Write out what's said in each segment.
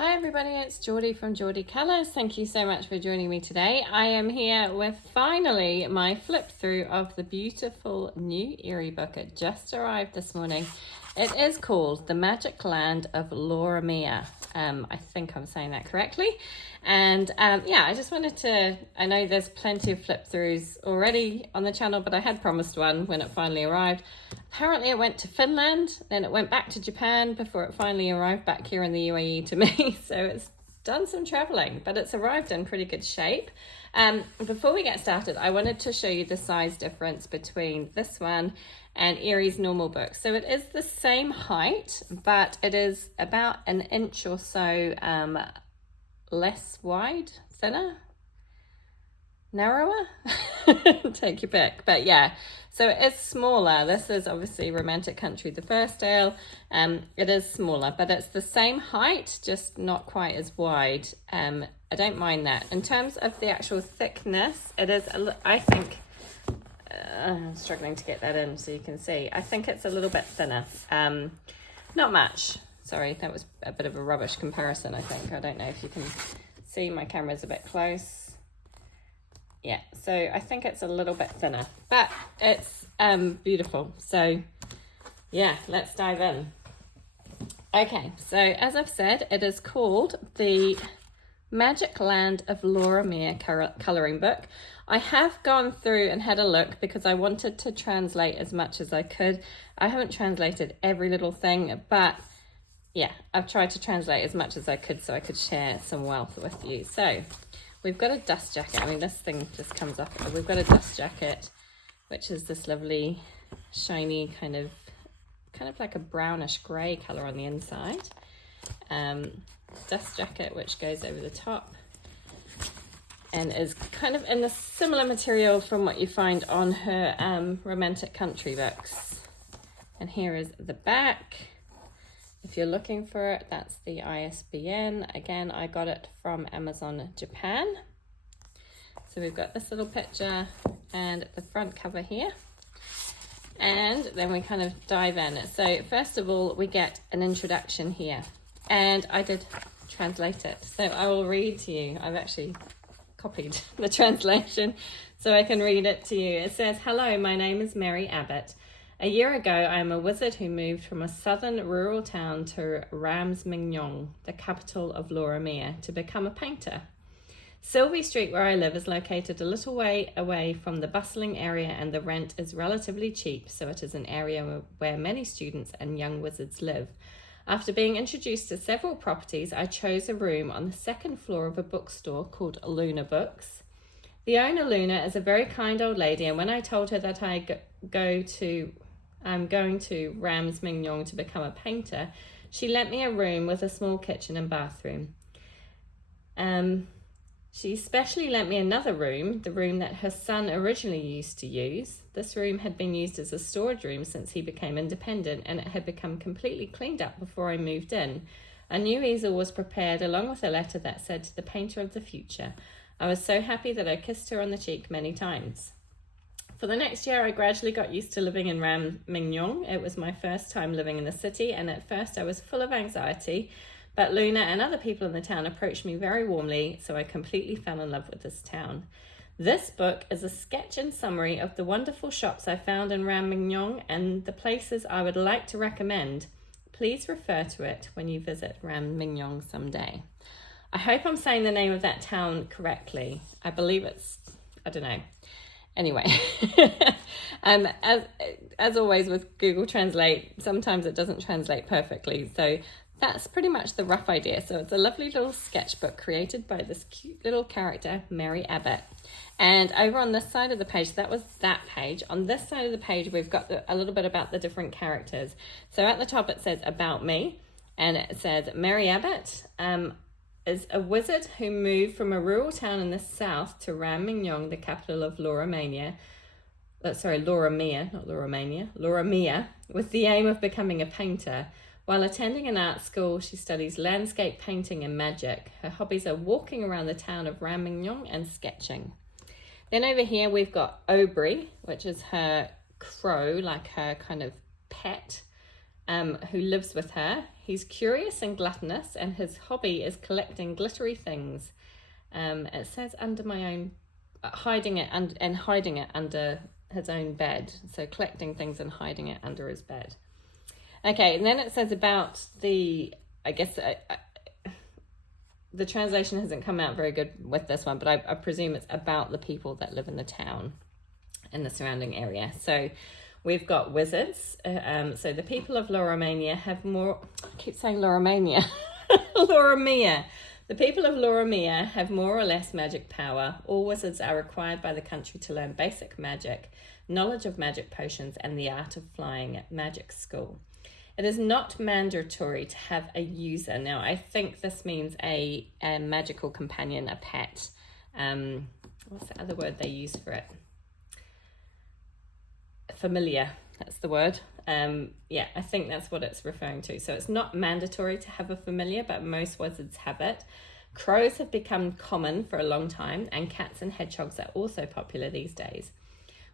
Hi everybody, it's Geordie from Geordie Colours. Thank you so much for joining me today. I am here with finally my flip through of the beautiful new Eriy book. It just arrived this morning. It is called The Magic Land of Lauramia. I think I'm saying that correctly. And yeah, I just wanted to, I know there's plenty of flip throughs already on the channel, but I had promised one when it finally arrived. Apparently it went to Finland, then it went back to Japan before it finally arrived back here in the UAE to me. So it's done some traveling, but it's arrived in pretty good shape. Before we get started, I wanted to show you the size difference between this one and Eriy's normal book. So it is the same height, but it is about an inch or so less wide, thinner, narrower. Take your pick. But yeah, so it's smaller. This is obviously Romantic Country, the first tale. It is smaller, but it's the same height, just not quite as wide. I don't mind that. In terms of the actual thickness, it is, I think, I'm struggling to get that in so you can see. I think it's a little bit thinner. Not much. Sorry, that was a bit of a rubbish comparison, I think. I don't know if you can see, my camera's a bit close. Yeah, so I think it's a little bit thinner, but it's beautiful. So yeah, let's dive in. Okay, so as I've said, it is called The Magic Land of Lauramia Colouring Book. I have gone through and had a look because I wanted to translate as much as I could. I haven't translated every little thing, but yeah, I've tried to translate as much as I could so I could share some wealth with you. So we've got a dust jacket. I mean, this thing just comes up. We've got a dust jacket, which is this lovely, shiny kind of like a brownish grey colour on the inside. Dust jacket, which goes over the top and is kind of in a similar material from what you find on her Romantic Country books. And here is the back. If you're looking for it, that's the ISBN. Again, I got it from Amazon Japan. So we've got this little picture and the front cover here. And then we kind of dive in. So first of all, we get an introduction here. And I did translate it. So I will read to you. I've actually copied the translation so I can read it to you. It says, "Hello, my name is Mary Abbott. A year ago, I am a wizard who moved from a southern rural town to Ramsmingham, the capital of Lauramia, to become a painter. Sylvie Street, where I live, is located a little way away from the bustling area and the rent is relatively cheap, so it is an area where many students and young wizards live. After being introduced to several properties, I chose a room on the second floor of a bookstore called Luna Books. The owner, Luna, is a very kind old lady, and when I told her that I'm going to Ramsmingham to become a painter, she lent me a room with a small kitchen and bathroom. She especially lent me another room, the room that her son originally used to use. This room had been used as a storage room since he became independent, and it had become completely cleaned up before I moved in. A new easel was prepared along with a letter that said, 'To the painter of the future.' I was so happy that I kissed her on the cheek many times. For the next year, I gradually got used to living in Ramsmingham. It was my first time living in the city, and at first I was full of anxiety, but Luna and other people in the town approached me very warmly, so I completely fell in love with this town. This book is a sketch and summary of the wonderful shops I found in Ramsmingham and the places I would like to recommend. Please refer to it when you visit Ramsmingham someday." I hope I'm saying the name of that town correctly. I believe it's, I don't know. Anyway, as always with Google Translate, sometimes it doesn't translate perfectly. So that's pretty much the rough idea. So it's a lovely little sketchbook created by this cute little character, Mary Abbott. And over on this side of the page, that was that page. On this side of the page, we've got a little bit about the different characters. So at the top, it says About Me, and it says Mary Abbott is a wizard who moved from a rural town in the south to Ramsmingham, the capital of Lauramia, with the aim of becoming a painter. While attending an art school, she studies landscape painting and magic. Her hobbies are walking around the town of Ramsmingham and sketching. Then over here we've got Aubrey, which is her crow, like her kind of pet. who lives with her. He's curious and gluttonous, and his hobby is collecting glittery things. It says under my own, hiding it under his own bed. So collecting things and hiding it under his bed. Okay, and then it says about the, I guess the translation hasn't come out very good with this one, but I presume it's about the people that live in the town and the surrounding area. So we've got wizards. So the people of Lauramia have more, I keep saying Lauramia, Lauramia. The people of Lauramia have more or less magic power. All wizards are required by the country to learn basic magic, knowledge of magic potions, and the art of flying at magic school. It is not mandatory to have a user. Now, I think this means a magical companion, a pet. What's the other word they use for it? Familiar, that's the word. Yeah, I think that's what it's referring to. So it's not mandatory to have a familiar, but most wizards have it. Crows have become common for a long time, and cats and hedgehogs are also popular these days.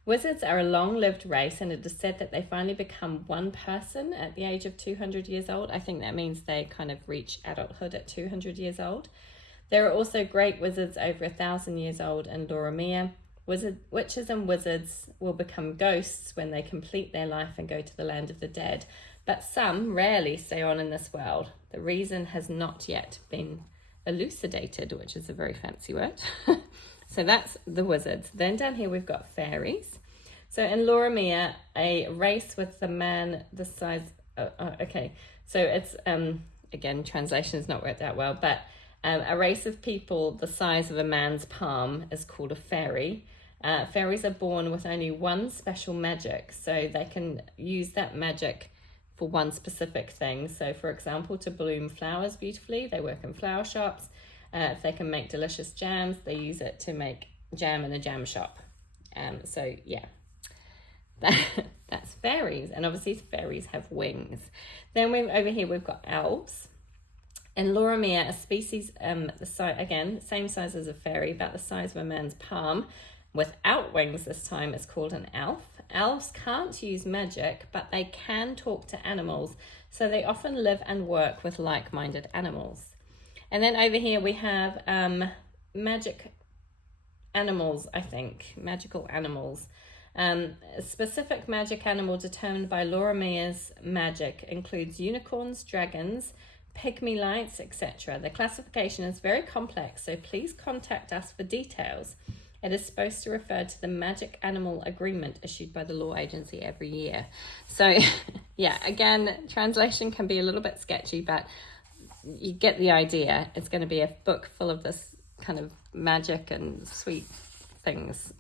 Wizards are a long-lived race, and it is said that they finally become one person at the age of 200 years old. I think that means they kind of reach adulthood at 200 years old. There are also great wizards over 1,000 years old in Lauramia. Witches and wizards will become ghosts when they complete their life and go to the land of the dead, but some rarely stay on in this world. The reason has not yet been elucidated, which is a very fancy word. So that's the wizards. Then down here we've got fairies. So in Lauramia, a race with the man the size... okay, so it's, again, translation is not worked out well, but a race of people the size of a man's palm is called a fairy. Fairies are born with only one special magic, so they can use that magic for one specific thing. So, for example, to bloom flowers beautifully, they work in flower shops. If they can make delicious jams, they use it to make jam in a jam shop. So yeah, that's fairies, and obviously fairies have wings. Then over here we've got elves. In Lauramia, a species again same size as a fairy, about the size of a man's palm, without wings this time, is called an elf. Elves can't use magic, but they can talk to animals, so they often live and work with like-minded animals. And then over here we have magic animals, I think, magical animals. A specific magic animal determined by Lauramia's magic includes unicorns, dragons, pygmy lights, etc. The classification is very complex, so please contact us for details. It is supposed to refer to the Magic Animal Agreement issued by the law agency every year. So, yeah, again, translation can be a little bit sketchy, but you get the idea. It's going to be a book full of this kind of magic and sweet things.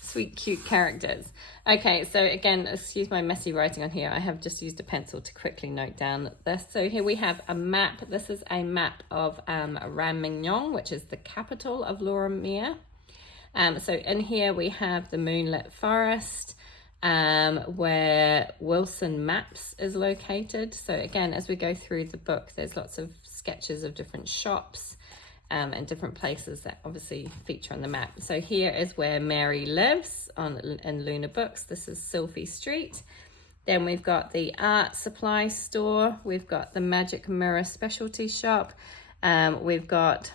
Sweet, cute characters. Okay, so again, excuse my messy writing on here. I have just used a pencil to quickly note down this. So here we have a map. This is a map of Ramignon, which is the capital of Lauramia. So in here we have the moonlit forest, where Wilson Maps is located. So again, as we go through the book, there's lots of sketches of different shops and different places that obviously feature on the map. So here is where Mary lives in Luna Books. This is Sylphie Street. Then we've got the art supply store. We've got the Magic Mirror specialty shop. We've got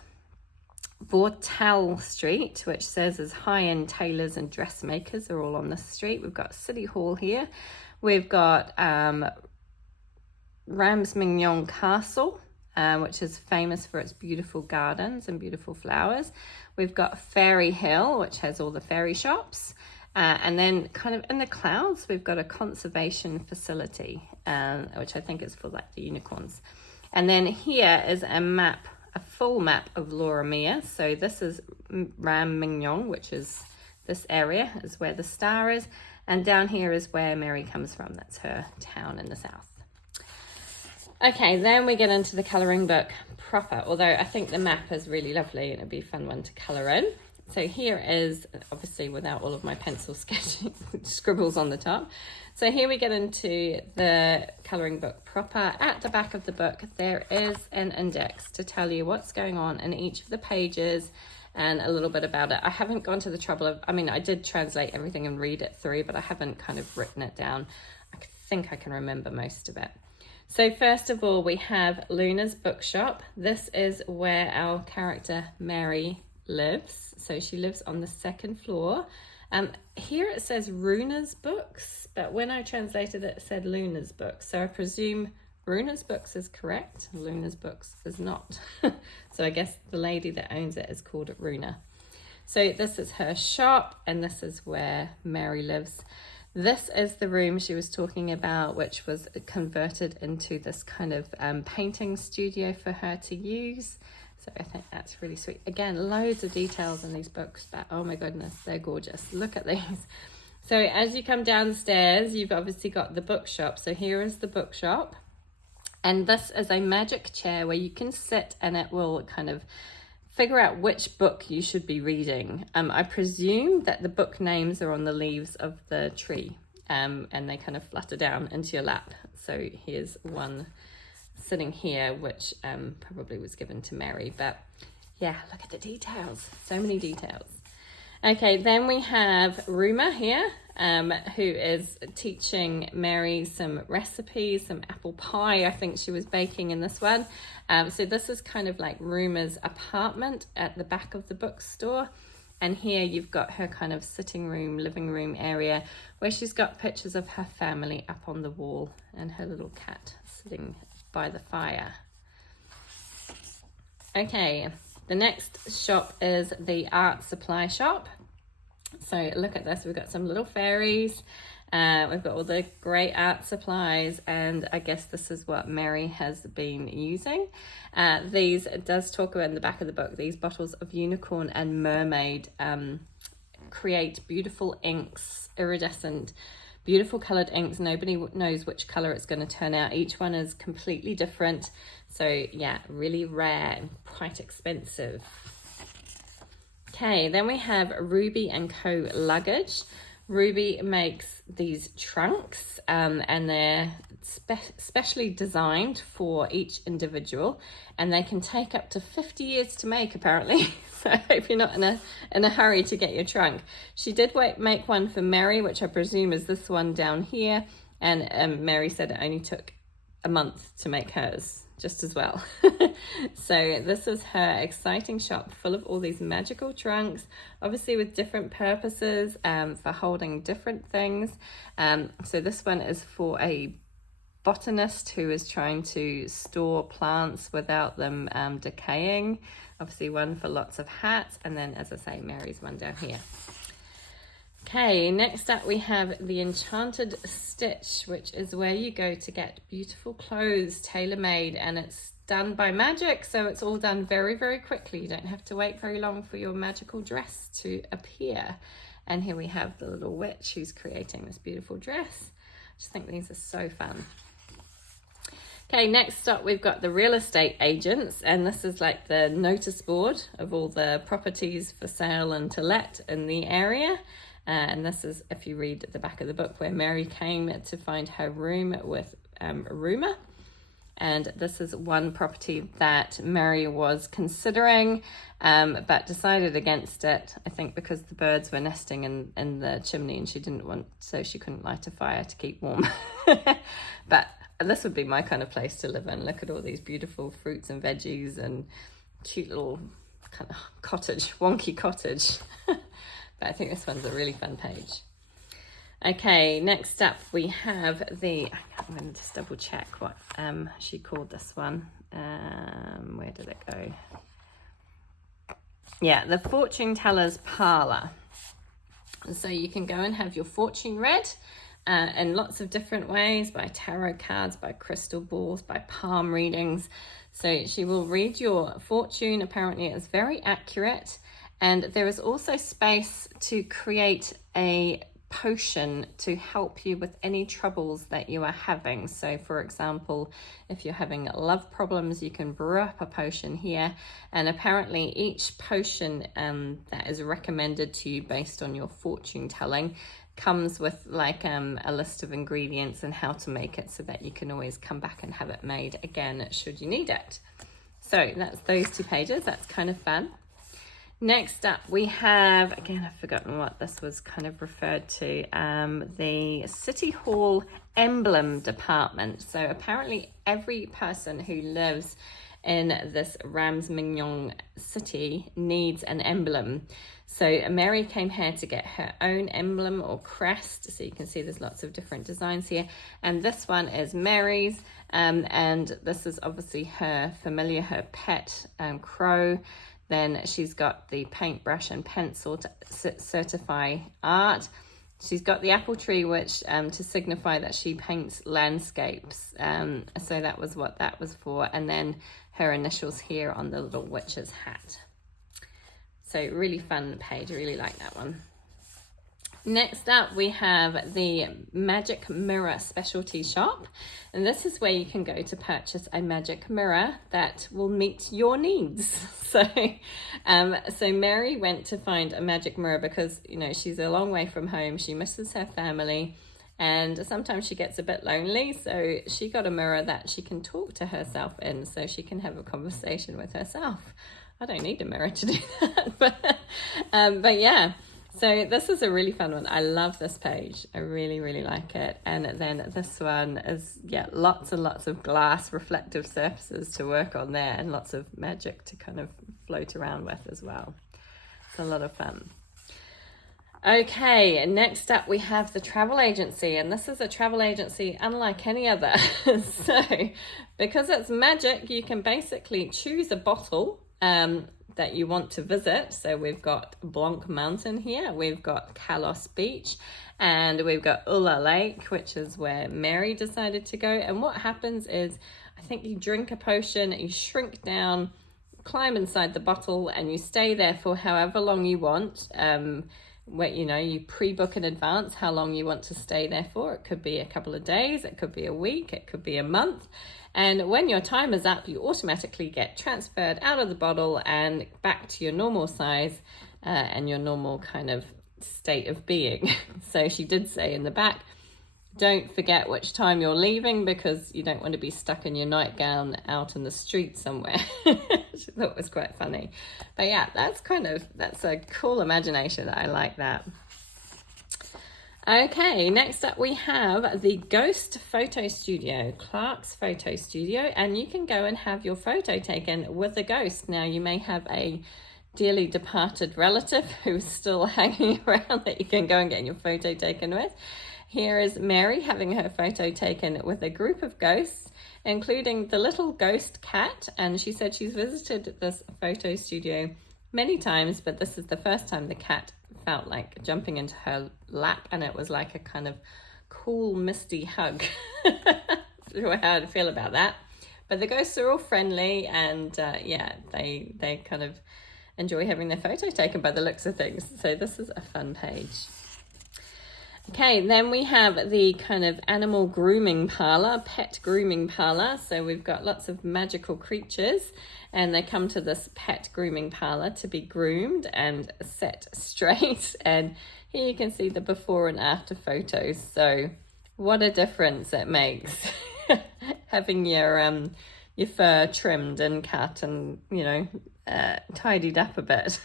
Vortal Street, which says is high-end tailors and dressmakers are all on this street. We've got City Hall here. We've got Ramsmignon Castle, which is famous for its beautiful gardens and beautiful flowers. We've got Fairy Hill, which has all the fairy shops. And then kind of in the clouds, we've got a conservation facility, which I think is for like the unicorns. And then here is a map, a full map of Lauramia. So this is Ramignon, which is this area, is where the star is. And down here is where Mary comes from. That's her town in the south. Okay, then we get into the colouring book proper, although I think the map is really lovely and it'd be a fun one to colour in. So here is, obviously without all of my pencil sketching, scribbles on the top. So here we get into the colouring book proper. At the back of the book, there is an index to tell you what's going on in each of the pages and a little bit about it. I haven't gone to the trouble of, I mean, I did translate everything and read it through, but I haven't kind of written it down. I think I can remember most of it. So first of all, we have Luna's bookshop. This is where our character Mary lives. So she lives on the 2nd floor. Here it says Runa's Books, but when I translated it, it said Luna's Books. So I presume Runa's Books is correct. Luna's Books is not. So I guess the lady that owns it is called Runa. So this is her shop, and this is where Mary lives. This is the room she was talking about, which was converted into this kind of painting studio for her to use. So I think that's really sweet. Again, loads of details in these books, but oh my goodness, they're gorgeous. Look at these. So as you come downstairs, you've obviously got the bookshop. So here is the bookshop. And this is a magic chair where you can sit and it will kind of figure out which book you should be reading. I presume that the book names are on the leaves of the tree, and they kind of flutter down into your lap. So here's one sitting here, which probably was given to Mary. But yeah, look at the details. So many details. Okay, then we have Ruma here, who is teaching Mary some recipes, some apple pie I think she was baking in this one. So this is kind of like Ruma's apartment at the back of the bookstore. And here you've got her kind of sitting room, living room area where she's got pictures of her family up on the wall and her little cat sitting by the fire. Okay. The next shop is the art supply shop. So look at this, we've got some little fairies, we've got all the great art supplies, and I guess this is what Mary has been using. These, it does talk about in the back of the book, these bottles of unicorn and mermaid create beautiful inks, iridescent, beautiful coloured inks. Nobody knows which colour it's going to turn out. Each one is completely different. So yeah, really rare and quite expensive. Okay, then we have Ruby & Co. luggage. Ruby makes these trunks and they're specially designed for each individual, and they can take up to 50 years to make apparently. So I hope you're not in a hurry to get your trunk. She did make one for Mary, which I presume is this one down here, and Mary said it only took a month to make hers just as well. So this is her exciting shop full of all these magical trunks, obviously with different purposes for holding different things. So this one is for a botanist who is trying to store plants without them decaying. Obviously one for lots of hats, and then, as I say, Mary's one down here. Okay, next up we have the Enchanted Stitch, which is where you go to get beautiful clothes tailor-made, and it's done by magic, so it's all done very, very quickly. You don't have to wait very long for your magical dress to appear. And here we have the little witch who's creating this beautiful dress. I just think these are so fun. Okay, next up we've got the real estate agents, and this is like the notice board of all the properties for sale and to let in the area. And this is, if you read at the back of the book, where Mary came to find her room with Ruma. And this is one property that Mary was considering, but decided against it, I think because the birds were nesting in the chimney and she didn't want, so she couldn't light a fire to keep warm. But this would be my kind of place to live in. Look at all these beautiful fruits and veggies and cute little kind of cottage, wonky cottage. But I think this one's a really fun page. Okay, next up we have the, I'm going to just double check what she called this one. Where did it go? Yeah, the Fortune Teller's Parlour. So you can go and have your fortune read in lots of different ways, by tarot cards, by crystal balls, by palm readings. So she will read your fortune. Apparently it's very accurate. And there is also space to create a potion to help you with any troubles that you are having. So for example, if you're having love problems, you can brew up a potion here. And apparently each potion that is recommended to you based on your fortune telling comes with like a list of ingredients and how to make it, so that you can always come back and have it made again should you need it. So that's those two pages. That's kind of fun. Next up, we have, again, I've forgotten what this was kind of referred to, the City Hall emblem department. So apparently every person who lives in this Rams Mignon city needs an emblem. So Mary came here to get her own emblem or crest. So you can see there's lots of different designs here. And this one is Mary's, and this is obviously her familiar, her pet crow. Then she's got the paintbrush and pencil to certify art. She's got the apple tree, which to signify that she paints landscapes. So that was what that was for. And then her initials here on the little witch's hat. So really fun page. I really like that one. Next up, we have the Magic Mirror Specialty Shop. And this is where you can go to purchase a magic mirror that will meet your needs. So Mary went to find a magic mirror because, you know, she's a long way from home. She misses her family and sometimes she gets a bit lonely. So she got a mirror that she can talk to herself in, so she can have a conversation with herself. I don't need a mirror to do that, but yeah. So this is a really fun one. I love this page. I really, really like it. And then this one is, yeah, lots and lots of glass reflective surfaces to work on there and lots of magic to kind of float around with as well. It's a lot of fun. Okay, next up we have the travel agency, and this is a travel agency unlike any other. So because it's magic, you can basically choose a bottle that you want to visit. So we've got Blanc Mountain here, we've got Kalos Beach, and we've got Ulla Lake, which is where Mary decided to go. And what happens is, I think you drink a potion, you shrink down, climb inside the bottle, and you stay there for however long you want. Where, you know, you pre-book in advance how long you want to stay there for. It could be a couple of days, it could be a week, it could be a month. And when your time is up, you automatically get transferred out of the bottle and back to your normal size and your normal kind of state of being. So she did say in the back, don't forget which time you're leaving because you don't want to be stuck in your nightgown out in the street somewhere. Which I thought was quite funny. But yeah, that's a cool imagination. I like that. Okay, next up we have the Ghost Photo Studio, Clark's Photo Studio, and you can go and have your photo taken with a ghost. Now, you may have a dearly departed relative who's still hanging around that you can go and get your photo taken with. Here is Mary having her photo taken with a group of ghosts, including the little ghost cat, and she said she's visited this photo studio many times, but this is the first time the cat felt like jumping into her lap, and it was like a kind of cool misty hug. Not sure how to feel about that, but the ghosts are all friendly, and yeah, they kind of enjoy having their photo taken by the looks of things. So this is a fun page. Okay, then we have the kind of animal grooming parlor, pet grooming parlor. So we've got lots of magical creatures, and they come to this pet grooming parlor to be groomed and set straight. And here you can see the before and after photos. So what a difference it makes having your fur trimmed and cut and, you know, tidied up a bit.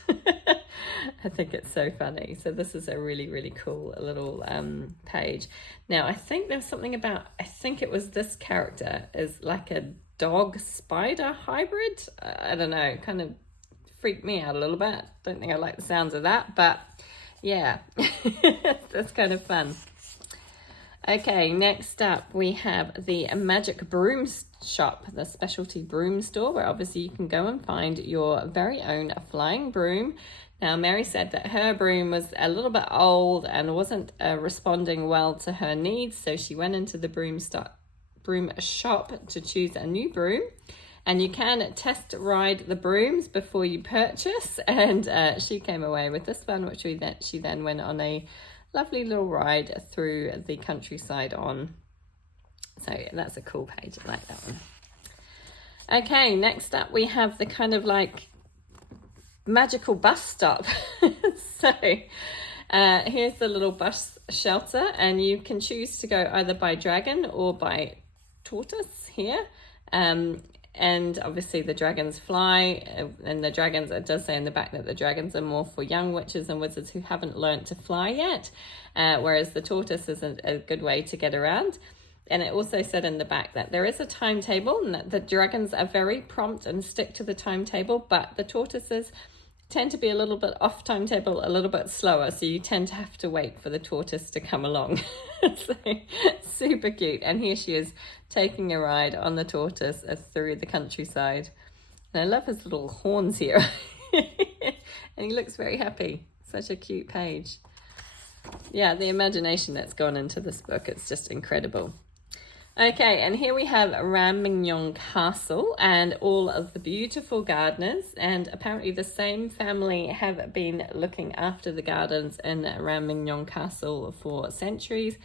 I think it's so funny. So this is a really, really cool little page. Now, I think there's something about, I think it was this character is like a dog spider hybrid. I don't know, kind of freaked me out a little bit. Don't think I like the sounds of that, but yeah, that's kind of fun. Okay, next up we have the Magic Broom Shop, the specialty broom store, where obviously you can go and find your very own flying broom. Now, Mary said that her broom was a little bit old and wasn't responding well to her needs, so she went into the broom shop to choose a new broom. And you can test ride the brooms before you purchase, and she came away with this one, which she then went on a lovely little ride through the countryside on. So that's a cool page. I like that one. Okay, next up we have the kind of like magical bus stop. So here's the little bus shelter, and you can choose to go either by dragon or by tortoise here. and obviously the dragons fly, and the dragons, it does say in the back that the dragons are more for young witches and wizards who haven't learnt to fly yet, whereas the tortoise is a good way to get around. And it also said in the back that there is a timetable and that the dragons are very prompt and stick to the timetable, but the tortoises tend to be a little bit off timetable, a little bit slower, so you tend to have to wait for the tortoise to come along. So, super cute. And here she is taking a ride on the tortoise through the countryside. And I love his little horns here. And he looks very happy. Such a cute page. Yeah, the imagination that's gone into this book, it's just incredible. Okay, and here we have Ramignon Castle and all of the beautiful gardeners, and apparently the same family have been looking after the gardens in Ramignon Castle for centuries.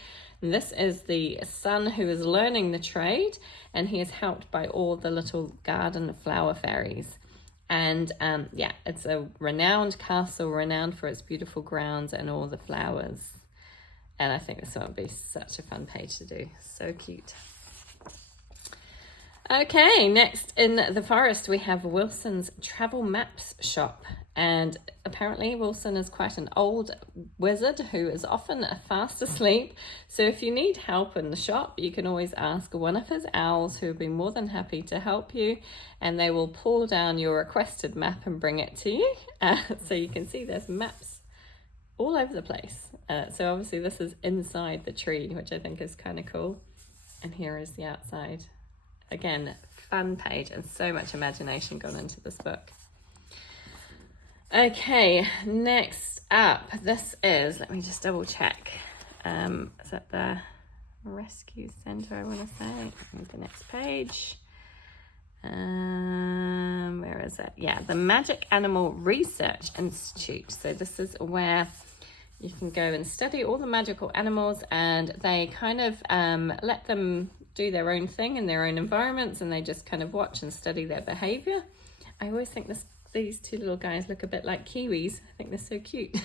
And this is the son who is learning the trade, and he is helped by all the little garden flower fairies. And yeah, it's a renowned castle, renowned for its beautiful grounds and all the flowers. And I think this one would be such a fun page to do. So cute. Okay, next in the forest we have Wilson's Travel Maps shop. And apparently Wilson is quite an old wizard who is often fast asleep. So if you need help in the shop, you can always ask one of his owls who will be more than happy to help you. And they will pull down your requested map and bring it to you. So you can see there's maps all over the place. So obviously this is inside the tree, which I think is kind of cool. And here is the outside. Again, fun page and so much imagination gone into this book. Okay, next up, this is, let me just double check. Is that the Rescue Center, I want to say? The next page. Where is it? Yeah, the Magic Animal Research Institute. So this is where you can go and study all the magical animals, and they kind of let them do their own thing in their own environments, and they just kind of watch and study their behavior. I always think these two little guys look a bit like kiwis. I think they're so cute.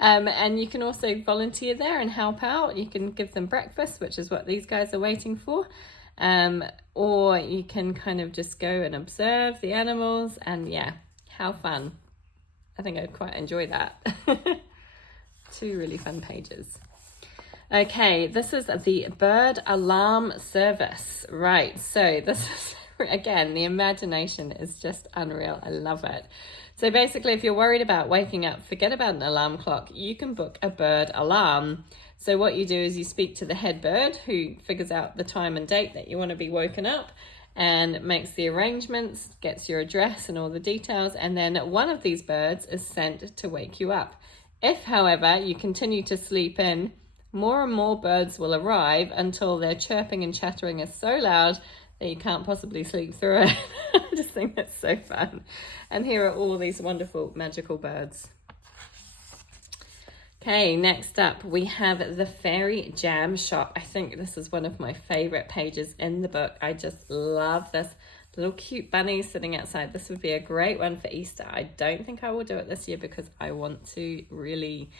And you can also volunteer there and help out. You can give them breakfast, which is what these guys are waiting for. Or you can kind of just go and observe the animals, and yeah, how fun. I think I'd quite enjoy that. Two really fun pages. Okay, this is the bird alarm service. Right, so this is, again, the imagination is just unreal. I love it. So basically, if you're worried about waking up, forget about an alarm clock. You can book a bird alarm. So what you do is you speak to the head bird who figures out the time and date that you want to be woken up and makes the arrangements, gets your address and all the details, and then one of these birds is sent to wake you up. If, however, you continue to sleep in, more and more birds will arrive until their chirping and chattering is so loud that you can't possibly sleep through it. I just think that's so fun. And here are all these wonderful magical birds. Okay, next up we have the Fairy Jam Shop. I think this is one of my favorite pages in the book. I just love this little cute bunny sitting outside. This would be a great one for Easter. I don't think I will do it this year because I want to really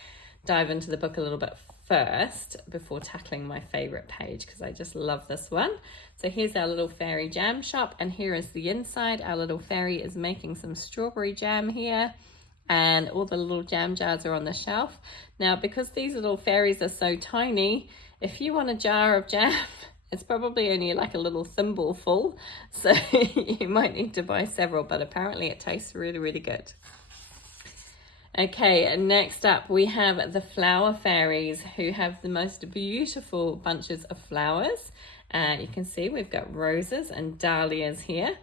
dive into the book a little bit first before tackling my favorite page, because I just love this one. So here's our little fairy jam shop, and here is the inside. Our little fairy is making some strawberry jam here, and all the little jam jars are on the shelf. Now, because these little fairies are so tiny, if you want a jar of jam, it's probably only like a little thimble full, so you might need to buy several, but apparently it tastes really, really good. Okay, next up we have the flower fairies, who have the most beautiful bunches of flowers. You can see we've got roses and dahlias here.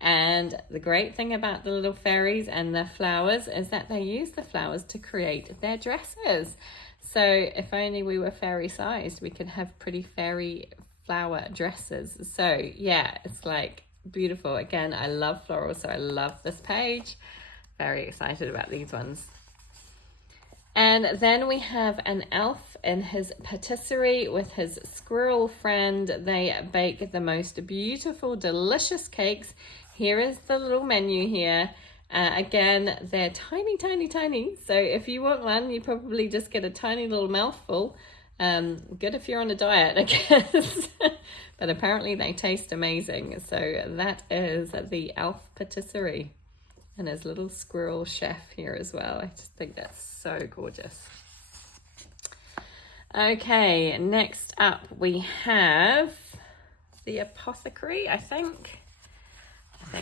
And the great thing about the little fairies and the flowers is that they use the flowers to create their dresses. So if only we were fairy sized, we could have pretty fairy flower dresses. So yeah, it's like beautiful. Again, I love florals, so I love this page. Very excited about these ones. And then we have an elf in his patisserie with his squirrel friend. They bake the most beautiful, delicious cakes. Here is the little menu here. Again, they're tiny, tiny, tiny. So if you want one, you probably just get a tiny little mouthful. Good if you're on a diet, I guess. But apparently they taste amazing. So that is the Elf Patisserie. And his little squirrel chef here as well. I just think that's so gorgeous. Okay, next up we have the Apothecary, I think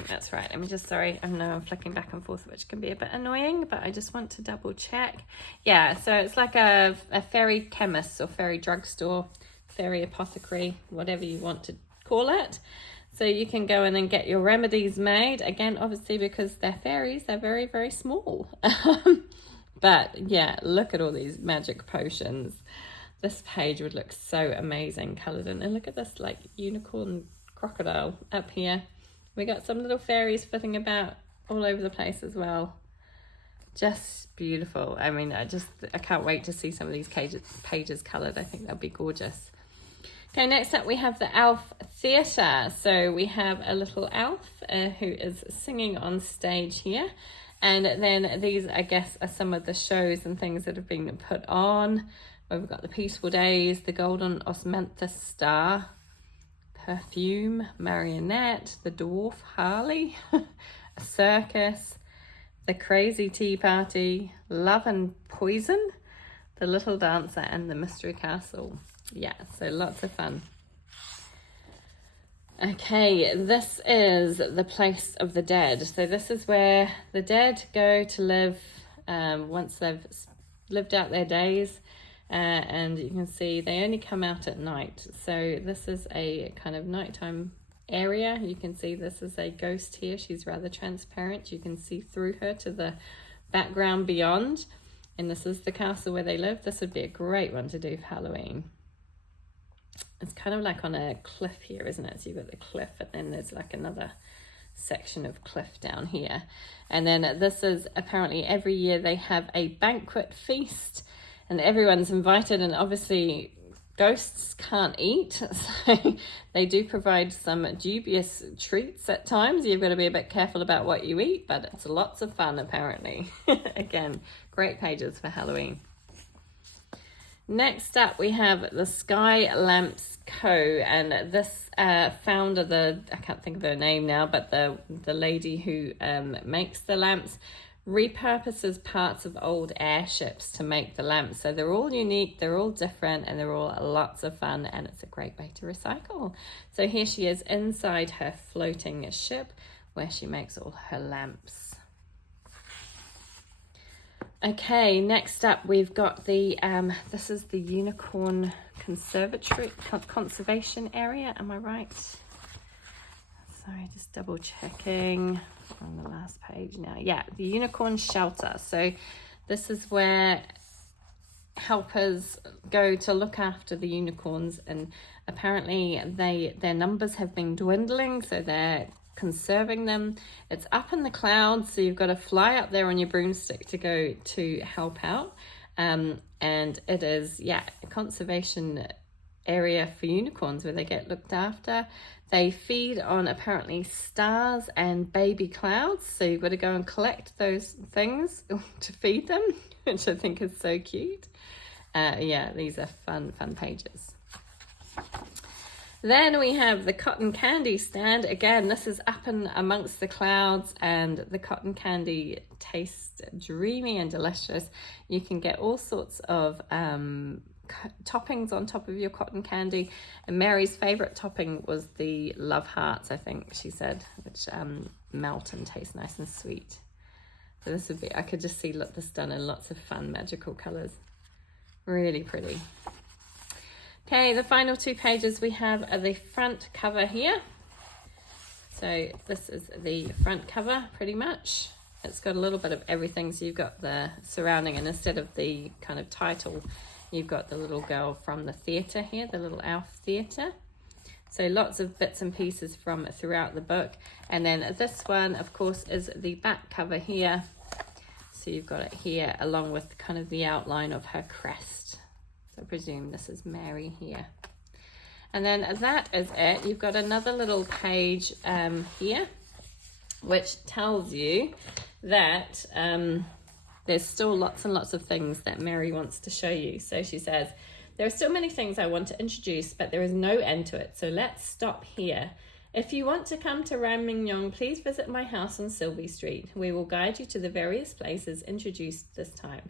that's right. Let me just, sorry, I know I'm flicking back and forth, which can be a bit annoying, but I just want to double check. Yeah, so it's like a fairy chemist or fairy drugstore, fairy apothecary, whatever you want to call it. So you can go in and get your remedies made. Again, obviously, because they're fairies, they're very, very small. But yeah, look at all these magic potions. This page would look so amazing coloured in. And look at this like unicorn crocodile up here. We got some little fairies flitting about all over the place as well. Just beautiful. I mean, I can't wait to see some of these pages coloured. I think they'll be gorgeous. Okay, next up we have the Elf Theatre. So we have a little elf who is singing on stage here. And then these, I guess, are some of the shows and things that have been put on. We've got the Peaceful Days, the Golden Osmanthus Star, Perfume, Marionette, the Dwarf Harley, a circus, the Crazy Tea Party, Love and Poison, the Little Dancer, and the Mystery Castle. Yeah, so lots of fun. Okay, this is the Place of the Dead. So this is where the dead go to live once they've lived out their days. And you can see they only come out at night. So this is a kind of nighttime area. You can see this is a ghost here. She's rather transparent. You can see through her to the background beyond. And this is the castle where they live. This would be a great one to do for Halloween. It's kind of like on a cliff here, isn't it? So you've got the cliff and then there's like another section of cliff down here. And then this is apparently every year they have a banquet feast. And everyone's invited, and obviously ghosts can't eat, so they do provide some dubious treats at times. You've got to be a bit careful about what you eat, but it's lots of fun apparently. Again, great pages for Halloween. Next up we have the Sky Lamps Co. And this founder, I can't think of her name now, but the lady who makes the lamps repurposes parts of old airships to make the lamps. So they're all unique, they're all different, and they're all lots of fun, and it's a great way to recycle. So here she is inside her floating ship where she makes all her lamps. Okay, next up we've got the this is the Unicorn Conservation Area, am I right? Sorry, just double checking on the last page now. Yeah, the Unicorn Shelter. So this is where helpers go to look after the unicorns, and apparently their numbers have been dwindling, so they're conserving them. It's up in the clouds, so you've got to fly up there on your broomstick to go to help out. And it is, yeah, a conservation area for unicorns where they get looked after. They feed on apparently stars and baby clouds, so you've got to go and collect those things to feed them, which I think is so cute. Yeah, these are fun pages. Then we have the cotton candy stand. Again, this is up and amongst the clouds, and the cotton candy tastes dreamy and delicious. You can get all sorts of toppings on top of your cotton candy, and Mary's favorite topping was the love hearts, I think she said, which melt and taste nice and sweet. So this would be, I could just see this done in lots of fun magical colors. Really pretty. Okay, the final two pages we have are the front cover here. So this is the front cover pretty much. It's got a little bit of everything, so you've got the surrounding, and instead of the kind of title, you've got the little girl from the theatre here, the little elf theatre. So lots of bits and pieces from throughout the book. And then this one, of course, is the back cover here. So you've got it here along with kind of the outline of her crest. So I presume this is Mary here. And then that is it. You've got another little page here, which tells you that there's still lots and lots of things that Mary wants to show you. So she says, There are still many things I want to introduce, but there is no end to it, so let's stop here. If you want to come to Rammingyong, please visit my house on Sylvie Street. We will guide you to the various places introduced this time.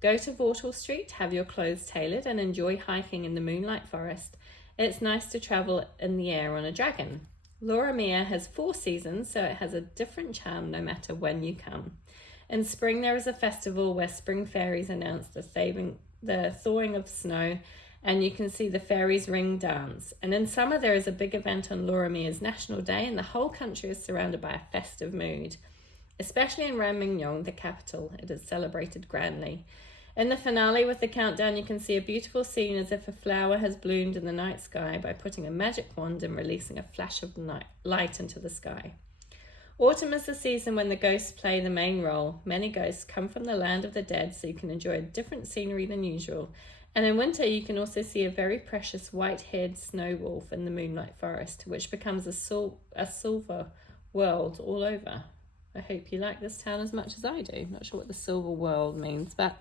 Go to Vortal Street, have your clothes tailored, and enjoy hiking in the moonlight forest. It's nice to travel in the air on a dragon. Lauramia has 4 seasons, so it has a different charm no matter when you come. In spring, there is a festival where spring fairies announce the thawing of snow, and you can see the fairies ring dance. And in summer, there is a big event on Lauramia's National Day, and the whole country is surrounded by a festive mood. Especially in Rammingyong, the capital, it is celebrated grandly. In the finale with the countdown, you can see a beautiful scene as if a flower has bloomed in the night sky by putting a magic wand and releasing a flash of light into the sky. Autumn is the season when the ghosts play the main role. Many ghosts come from the land of the dead, so you can enjoy a different scenery than usual. And in winter, you can also see a very precious white-haired snow wolf in the moonlight forest, which becomes a silver world all over. I hope you like this town as much as I do. Not sure what the silver world means, but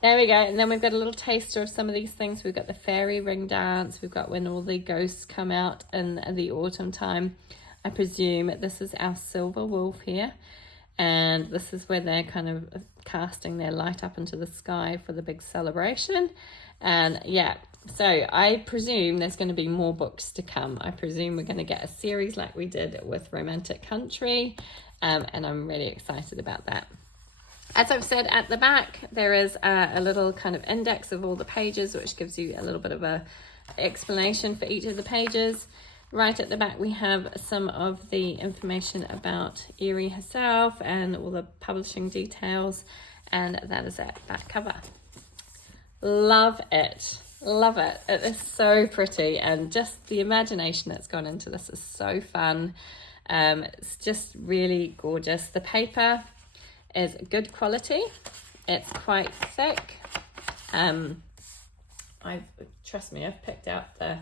there we go. And then we've got a little taster of some of these things. We've got the fairy ring dance. We've got when all the ghosts come out in the autumn time. I presume this is our silver wolf here. And this is where they're kind of casting their light up into the sky for the big celebration. And yeah, so I presume there's going to be more books to come. I presume we're going to get a series like we did with Romantic Country. And I'm really excited about that. As I've said, at the back, there is a little kind of index of all the pages, which gives you a little bit of a explanation for each of the pages. Right at the back, we have some of the information about Eriy herself and all the publishing details, and that is that back cover. Love it. Love it. It is so pretty, and just the imagination that's gone into this is so fun. It's just really gorgeous. The paper is good quality. It's quite thick. Trust me, I've picked out the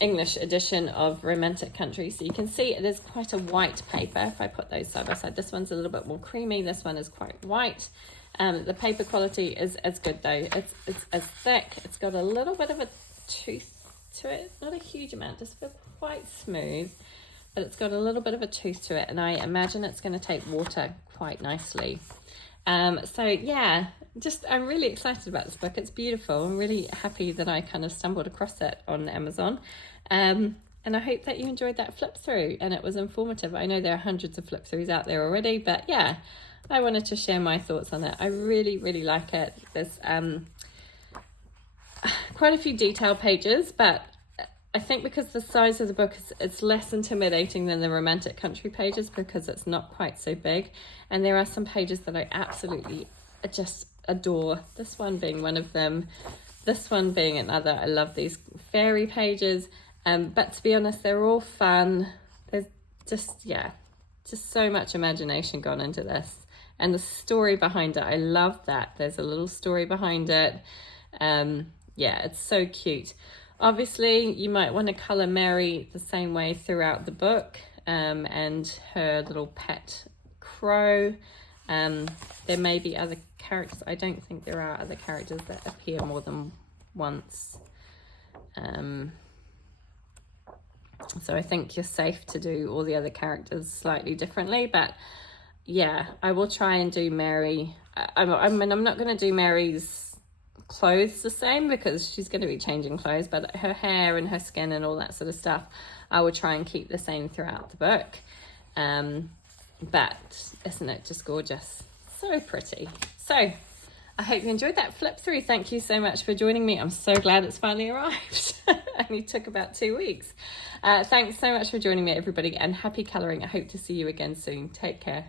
English edition of Romantic Country, so you can see it is quite a white paper. If I put those side by side, this one's a little bit more creamy, this one is quite white. The paper quality is good though. It's as thick. It's got a little bit of a tooth to it, not a huge amount, just feel quite smooth, but it's got a little bit of a tooth to it, and I imagine it's going to take water quite nicely. So yeah, I'm really excited about this book. It's beautiful. I'm really happy that I kind of stumbled across it on Amazon. And I hope that you enjoyed that flip through and it was informative. I know there are hundreds of flip throughs out there already, but yeah, I wanted to share my thoughts on it. I really, really like it. There's quite a few detailed pages, but I think because the size of the book it's less intimidating than the Romantic Country pages because it's not quite so big. And there are some pages that I absolutely just adore. This one being one of them, this one being another. I love these fairy pages. But to be honest, they're all fun. There's just so much imagination gone into this. And the story behind it, I love that. There's a little story behind it. It's so cute. Obviously, you might want to colour Mary the same way throughout the book, and her little pet crow. There may be other characters. I don't think there are other characters that appear more than once. So I think you're safe to do all the other characters slightly differently, but yeah, I will try and do Mary. I'm not going to do Mary's clothes the same because she's going to be changing clothes, but her hair and her skin and all that sort of stuff, I will try and keep the same throughout the book. But isn't it just gorgeous? So pretty. So I hope you enjoyed that flip through. Thank you so much for joining me. I'm so glad it's finally arrived. Only took about 2 weeks. Thanks so much for joining me, everybody, and happy colouring. I hope to see you again soon. Take care.